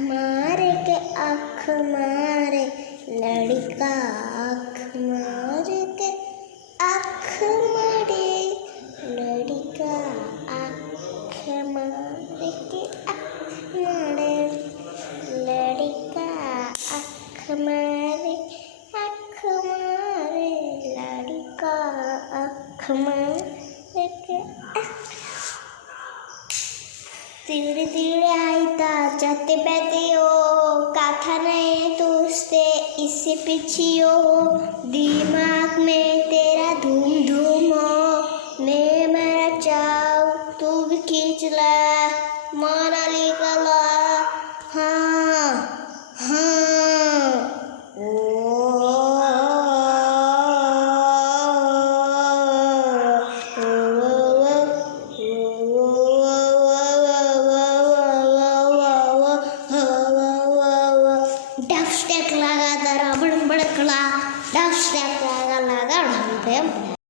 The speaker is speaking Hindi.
मारे के आँख मारे लड़का आँख मारे के आँख मारे लड़का आँख मारे के आँख मारे लड़का आँख मारे लड़का आँख मारे के तिड़े तिड़े आईता जाते बैठे हो काथा नहीं तुझसे इससे पिछियो दिमाग में तेरा धूम धूम हो मैं मेरा चाव तू भी खींच ला माना लिखला हाँ हाँ डब स्टेक लगा दरा बड़कला डब स्टेक लगा ढंग